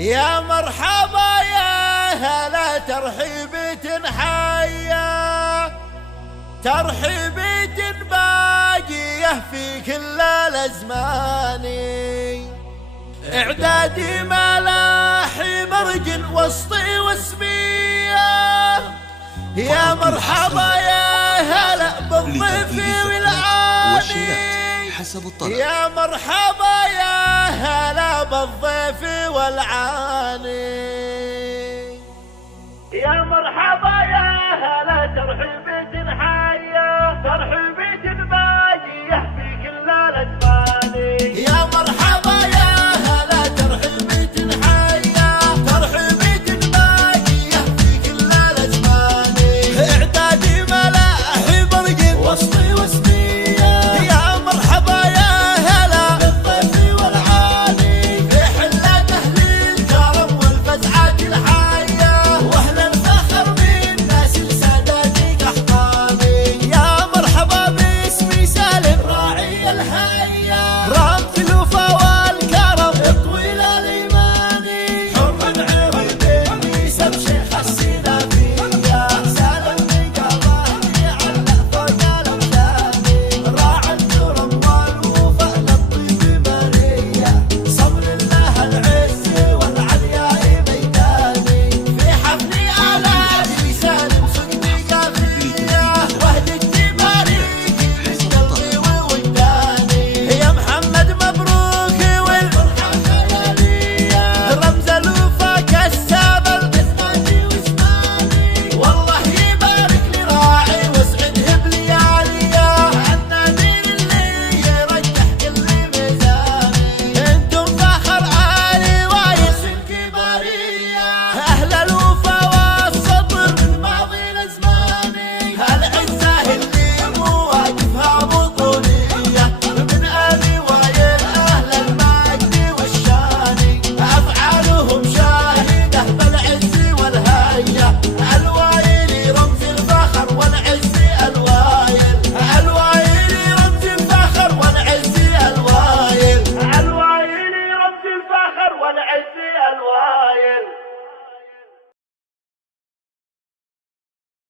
يا مرحبا يا هلا ترحيبة حية، ترحيبة باقية في كل الأزمان. إعدادي ملاحي مرج وسطي واسمية، يا مرحبا يا هلا بالضيف والعاني، حسب الطلب. يا مرحبا يا هلا بالضيف والعاني، يا مرحبا يا هلا ترحيبة حية، ترحيبة باقية في كل الأزمان. يا مرحبا